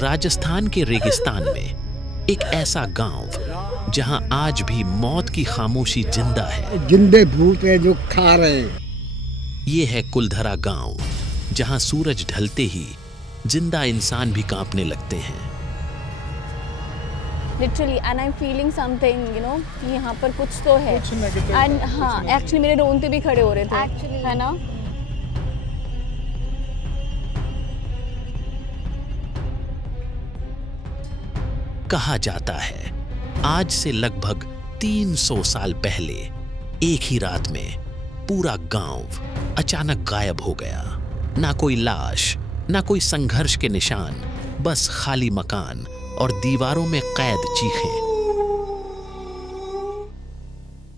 राजस्थान के रेगिस्तान में एक ऐसा गांव जहां आज भी मौत की खामोशी जिंदा है। जिंदे भूत है जो खा रहे हैं। ये है कुलधरा गांव, जहां सूरज ढलते ही जिंदा इंसान भी कांपने लगते हैं। Literally, and I'm feeling something, you know, कि यहाँ पर कुछ तो है। And हाँ, actually मेरे रोंगटे भी खड़े हो रहे थे। Actually, है ना? कहा जाता है आज से लगभग 300 साल पहले एक ही रात में पूरा गांव अचानक गायब हो गया। ना कोई लाश, ना कोई संघर्ष के निशान, बस खाली मकान और दीवारों में कैद चीखें।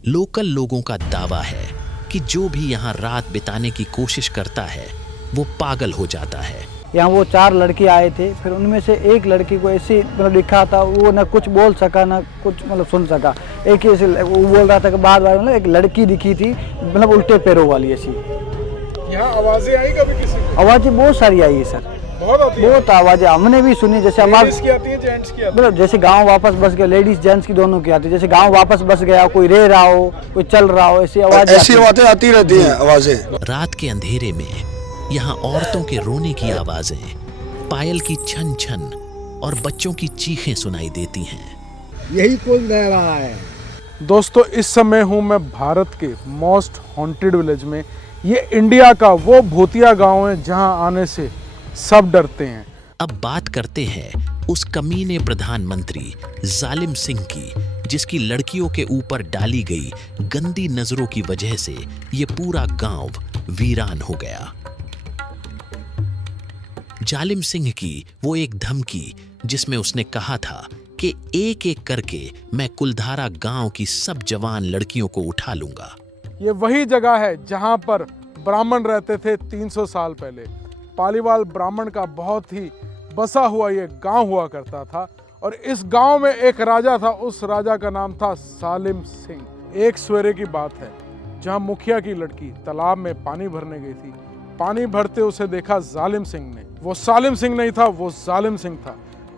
लोकल लोगों का दावा है कि जो भी यहां रात बिताने की कोशिश करता है वो पागल हो जाता है। यहाँ वो 4 लड़के आए थे, फिर उनमें से एक लड़की को ऐसे मतलब लिखा था, वो ना कुछ बोल सका ना कुछ मतलब सुन सका। एक ऐसे वो बोल रहा था कि बार बार मतलब एक लड़की दिखी थी मतलब उल्टे पैरों वाली ऐसी। यहाँ आवाजें आई कभी किसी को? आवाजें बहुत सारी आई है सर, बहुत आवाजें हमने भी सुनी। जैसे हमारे की आती है, जेंट्स की आती है। मतलब जैसे गांव वापस बस गया, लेडीज जेंट्स की दोनों की आती है। जैसे गांव वापस बस गया, कोई रे रहा हो, कोई चल रहा हो, ऐसी आवाजें आती रहती हैं आवाजें। रात के अंधेरे में यहाँ औरतों के रोने की आवाजें, पायल की छन छन और बच्चों की चीखें सुनाई देती हैं। यही कुल रह रहा है। दोस्तों, इस समय हूँ मैं भारत के मोस्ट हॉन्टेड विलेज में। ये इंडिया का वो भूतिया गांव है जहां आने से सब डरते हैं। अब बात करते हैं उस कमीने प्रधानमंत्री जालिम सिंह की, जिसकी लड़कियों के ऊपर डाली गई गंदी नजरों की वजह से ये पूरा गांव वीरान हो गया। जालिम सिंह की वो एक धमकी जिसमें उसने कहा था कि एक एक करके मैं कुलधारा गांव की सब जवान लड़कियों को उठा लूंगा। ये वही जगह है जहां पर ब्राह्मण रहते थे 300 साल पहले। पालीवाल ब्राह्मण का बहुत ही बसा हुआ ये गांव हुआ करता था और इस गांव में एक राजा था। उस राजा का नाम था जालिम सिंह। एक सवेरे की बात है जहां मुखिया की लड़की तालाब में पानी भरने गई थी। पानी भरते उसे देखा जालिम सिंह ने। वो सालिम सिंह नहीं था, वो जालिम सिंह था।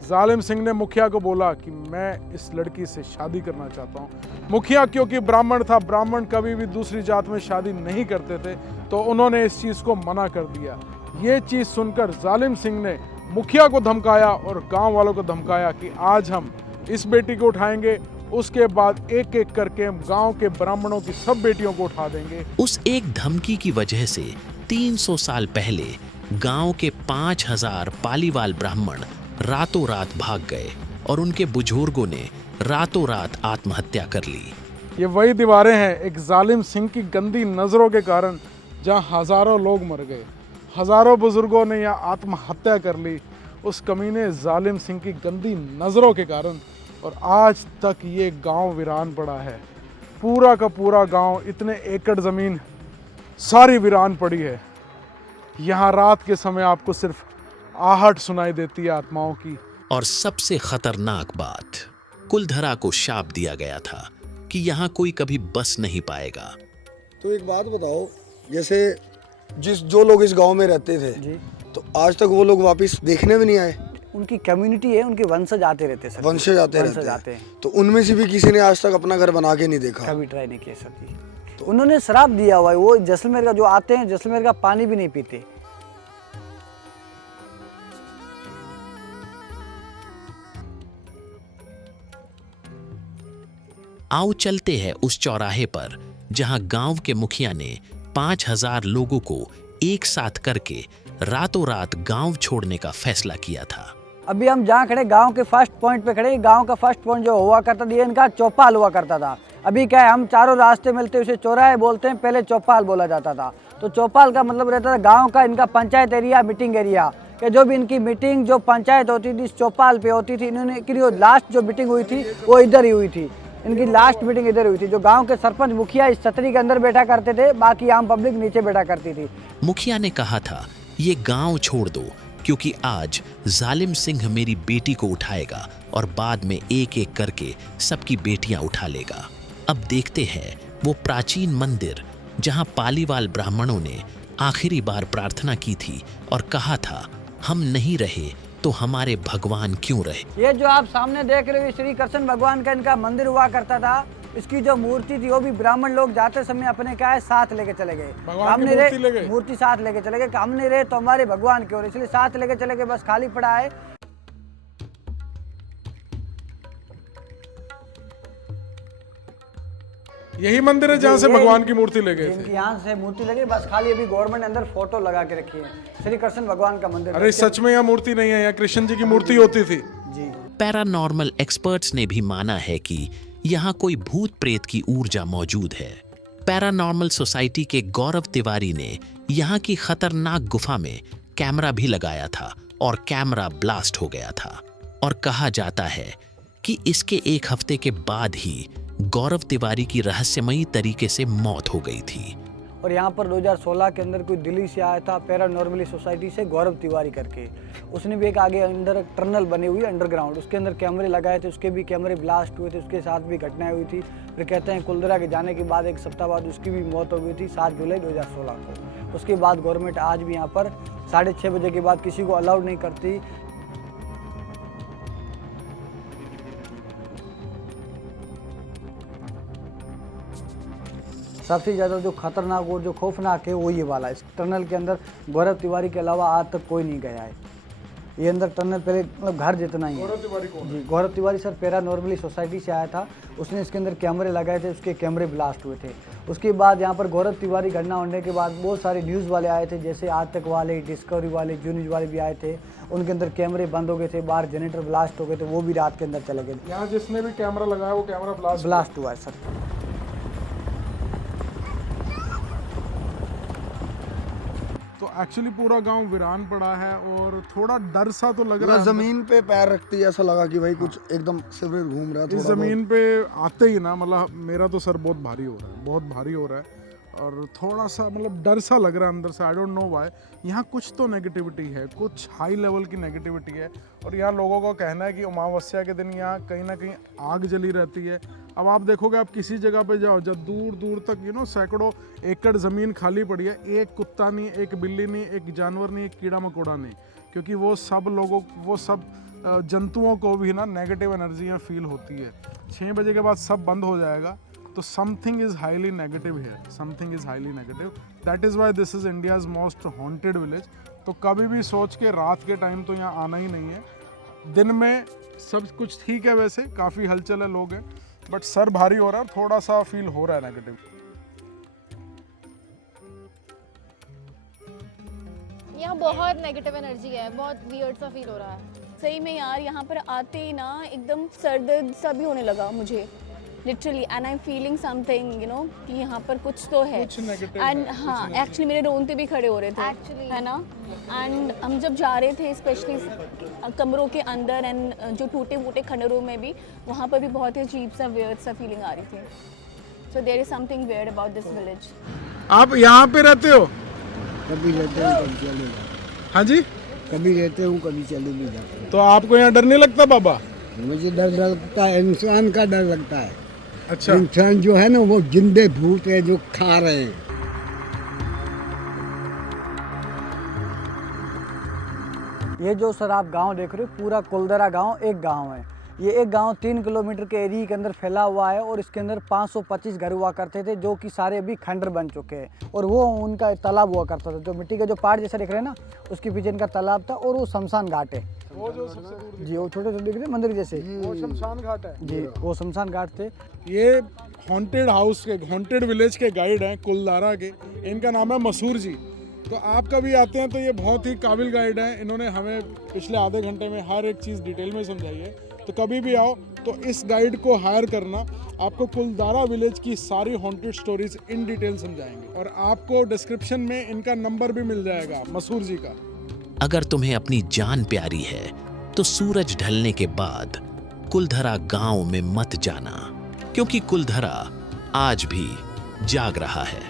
जालिम सिंह ने मुखिया को बोला कि मैं इस लड़की से शादी करना चाहता हूँ। मुखिया क्योंकि ब्राह्मण था, ब्राह्मण कभी भी दूसरी जात में शादी नहीं करते थे, तो उन्होंने इस चीज़ को मना कर दिया। ये चीज़ सुनकर जालिम सिंह ने मुखिया को धमकाया और गांव वालों को धमकाया कि आज हम इस बेटी को उठाएंगे, उसके बाद एक एक करके हम गांव के ब्राह्मणों की सब बेटियों को उठा देंगे। उस एक धमकी की वजह से 300 साल पहले गांव के 5000 पालीवाल ब्राह्मण रातों रात भाग गए और उनके बुजुर्गों ने रातों रात आत्महत्या कर ली। ये वही दीवारें हैं एक जालिम सिंह की गंदी नज़रों के कारण जहां हजारों लोग मर गए, हजारों बुजुर्गों ने यहाँ आत्महत्या कर ली उस कमीने जालिम सिंह की गंदी नज़रों के कारण। और आज तक ये गांव वीरान पड़ा है। पूरा का पूरा गांव, इतने एकड़ ज़मीन सारी वीरान पड़ी है। यहाँ रात के समय आपको सिर्फ आहट सुनाई देती है आत्माओं की। और सबसे खतरनाक बात, कुलधरा को शाप दिया गया था कि यहाँ कोई कभी बस नहीं पाएगा। तो एक बात बताओ, जैसे जो लोग इस गांव में रहते थे जी, तो आज तक वो लोग वापस देखने भी नहीं आए। उनकी कम्युनिटी है, उनके वंशज आते रहते सर। वंशज आते रहते हैं। तो उनमें से भी किसी ने आज तक अपना घर बना के नहीं देखा, कभी ट्राई नहीं किया सर जी। तो उन्होंने शराब दिया हुआ है, वो जैसलमेर का जो आते हैं जैसलमेर का पानी भी नहीं पीते। आओ चलते हैं उस चौराहे पर जहां गांव के मुखिया ने 5000 लोगों को एक साथ करके रातों रात गांव छोड़ने का फैसला किया था। अभी हम जहाँ खड़े गांव के फर्स्ट पॉइंट पे खड़े। गांव का फर्स्ट पॉइंट जो हुआ करता था, ये इनका चौपाल हुआ करता था। अभी क्या है, हम चारों रास्ते मिलते उसे चौराहे बोलते हैं, पहले चौपाल बोला जाता था। तो चौपाल का मतलब रहता था गांव का इनका पंचायत एरिया, मीटिंग एरिया। कि जो भी इनकी मीटिंग जो पंचायत होती थी इस चौपाल पे होती थी। इन्होंने की लास्ट जो मीटिंग हुई थी वो इधर ही हुई थी। इनकी लास्ट मीटिंग इधर हुई थी। जो गांव के सरपंच मुखिया इस छतरी के अंदर बैठा करते थे, बाकी आम पब्लिक नीचे बैठा करती थी। मुखिया ने कहा था ये गांव छोड़ दो क्योंकि आज जालिम सिंह मेरी बेटी को उठाएगा और बाद में एक एक करके सबकी बेटियां उठा लेगा। अब देखते हैं वो प्राचीन मंदिर जहां पालीवाल ब्राह्मणों ने आखिरी बार प्रार्थना की थी और कहा था हम नहीं रहे तो हमारे भगवान क्यों रहे? ये जो आप सामने देख रहे हो श्री कृष्ण भगवान का इनका मंदिर हुआ करता था। इसकी जो मूर्ति थी वो भी ब्राह्मण लोग जाते समय अपने क्या है साथ लेके चले गए। हमने मूर्ति साथ लेके चले गए, हम नहीं रहे तो हमारे भगवान की ओर, इसलिए साथ लेके चले गए, बस खाली पड़ा है। यही मंदिर है जहाँ से भगवान की मूर्ति ले गए थे? यहाँ से मूर्ति लगी, बस खाली अभी गवर्नमेंट अंदर फोटो लगा के रखी है श्री कृष्ण भगवान का मंदिर। अरे सच में यहाँ मूर्ति नहीं है, यहाँ कृष्ण जी की मूर्ति होती थी। जी। पैरानॉर्मल एक्सपर्ट्स ने भी माना है कि यहाँ कोई भूत प्रेत की ऊर्जा मौजूद है। पैरानॉर्मल सोसाइटी के गौरव तिवारी ने यहाँ की खतरनाक गुफा में कैमरा भी लगाया था और कैमरा ब्लास्ट हो गया था। और कहा जाता है कि इसके एक हफ्ते के बाद ही गौरव तिवारी की रहस्यमयी तरीके से मौत हो गई थी। और यहाँ पर 2016 के अंदर कोई दिल्ली से आया था पैरानॉर्मली सोसाइटी से गौरव तिवारी करके, उसने भी एक आगे अंदर एक टनल बनी हुई अंडरग्राउंड, उसके अंदर कैमरे लगाए थे, उसके भी कैमरे ब्लास्ट हुए थे, उसके साथ भी घटनाएं हुई थी। फिर कहते हैं कुलधरा के जाने के बाद एक सप्ताह बाद उसकी भी मौत हो गई थी 7 जुलाई 2016 को। उसके बाद गवर्नमेंट आज भी यहाँ पर 6:30 बजे के बाद किसी को अलाउड नहीं करती। सबसे ज़्यादा जो खतरनाक और जो खौफनाक है वो ये वाला है। इस टनल के अंदर गौरव तिवारी के अलावा आज तक कोई नहीं गया है। ये अंदर टनल पहले मतलब घर जितना ही है। गौरव तिवारी कौन? जी, गौरव तिवारी सर पैरानॉर्मली सोसाइटी से आया था, उसने इसके अंदर कैमरे लगाए थे, उसके कैमरे ब्लास्ट हुए थे। उसके बाद यहाँ पर गौरव तिवारी घटना होने के बाद बहुत सारे न्यूज़ वाले आए थे, जैसे आज तक वाले, डिस्कवरी वाले, जू न्यूज़ वाले भी आए थे। उनके अंदर कैमरे बंद हो गए थे, बाहर जनरेटर ब्लास्ट हो गए थे, वो भी रात के अंदर चले गए। यहाँ जिसने भी कैमरा लगाया वो कैमरा ब्लास्ट हुआ है सर। तो एक्चुअली पूरा गांव वीरान पड़ा है और थोड़ा डर सा तो लग रहा है। जमीन पे पैर रखते ही ऐसा लगा कि भाई कुछ एकदम सिर घूम रहा है। इस जमीन पे आते ही ना मतलब मेरा तो सर बहुत भारी हो रहा है, बहुत भारी हो रहा है और थोड़ा सा मतलब डर सा लग रहा है अंदर से। I don't know why. यहाँ कुछ तो नेगेटिविटी है, कुछ हाई लेवल की नेगेटिविटी है। और यहाँ लोगों का कहना है कि अमावस्या के दिन यहाँ कहीं ना कहीं आग जली रहती है। अब आप देखोगे, आप किसी जगह पे जाओ जब दूर दूर तक सैकड़ों एकड़ ज़मीन खाली पड़ी है, एक कुत्ता नहीं, एक बिल्ली नहीं, एक जानवर नहीं, एक कीड़ा मकोड़ा नहीं, क्योंकि वो सब जंतुओं को भी ना नेगेटिव एनर्जी यहाँ फील होती है। 6 बजे के बाद सब बंद हो जाएगा, तो समथिंग इज़ हाईली नेगेटिव है, something is highly negative. That is why this is India's most haunted village. तो कभी भी सोच के रात के टाइम तो यहाँ आना ही नहीं है। दिन में सब कुछ ठीक है, वैसे काफ़ी हलचल है, लोग हैं, बट सर भारी हो रहा है, थोड़ा सा फील हो रहा है नेगेटिव। यहाँ बहुत नेगेटिव एनर्जी है, बहुत वियर्ड सा फील हो रहा है। सही में यार, यहाँ पर आते ही ना एकदम सर दर्द सा भी होने लगा मुझे literally, and I am feeling something कि यहाँ पर कुछ तो है। एंड हाँ, एक्चुअली मेरे रोंगटे भी खड़े हो रहे थे Actually. है ना। एंड हम जब जा रहे थे स्पेशली कमरों के अंदर एंड जो टूटे फूटे खंडरों में भी, वहाँ पर भी बहुत ही अजीब सा वियर्ड सा फीलिंग आ रही थी। So there is something weird about this village. आप यहाँ पे रहते हो? कभी रहते हूँ, कभी चले जाते। हाँ जी, कभी रहते हूँ, कभी चले भी जाते। तो आपको यहाँ डर नहीं लगता बाबा? मुझे डर लगता है, इंसान का डर लगता है। अच्छा, इंसान जो है ना वो जिंदे भूत है जो खा रहे हैं। ये जो सर आप गांव देख रहे हो, पूरा कुलधरा गांव एक गांव है। ये एक गांव 3 किलोमीटर के एरिया के अंदर फैला हुआ है और इसके अंदर 525 घर हुआ करते थे, जो कि सारे अभी खंडर बन चुके हैं। और वो उनका तालाब हुआ करता था, जो मिट्टी का जो पहाड़ जैसा दिख रहे हैं ना, उसके पीछे इनका तालाब था। और वो शमशान घाट है, वो जो सबसे दूर जी, वो छोटे छोटे दिख रहे हैं मंदिर जैसे, वो शमशान घाट है जी, वो शमशान घाट थे। ये हॉन्टेड हाउस के, हॉन्टेड विलेज के गाइड हैं कुलधारा के, इनका नाम है मसूर जी। तो आप कभी आते हैं तो ये बहुत ही काबिल गाइड हैं, इन्होंने हमें पिछले आधे घंटे में हर एक चीज़ डिटेल में समझाई है। तो कभी भी आओ तो इस गाइड को हायर करना, आपको कुलधारा विलेज की सारी हॉन्टेड स्टोरीज इन डिटेल समझाएंगे। और आपको डिस्क्रिप्शन में इनका नंबर भी मिल जाएगा मसूर जी का। अगर तुम्हें अपनी जान प्यारी है तो सूरज ढलने के बाद कुलधरा गांव में मत जाना, क्योंकि कुलधरा आज भी जाग रहा है।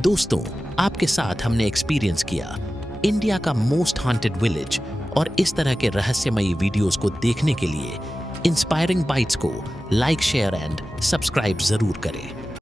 दोस्तों, आपके साथ हमने एक्सपीरियंस किया इंडिया का मोस्ट हॉन्टेड विलेज, और इस तरह के रहस्यमयी वीडियोस को देखने के लिए इंस्पायरिंग बाइट्स को लाइक, शेयर एंड सब्सक्राइब जरूर करें।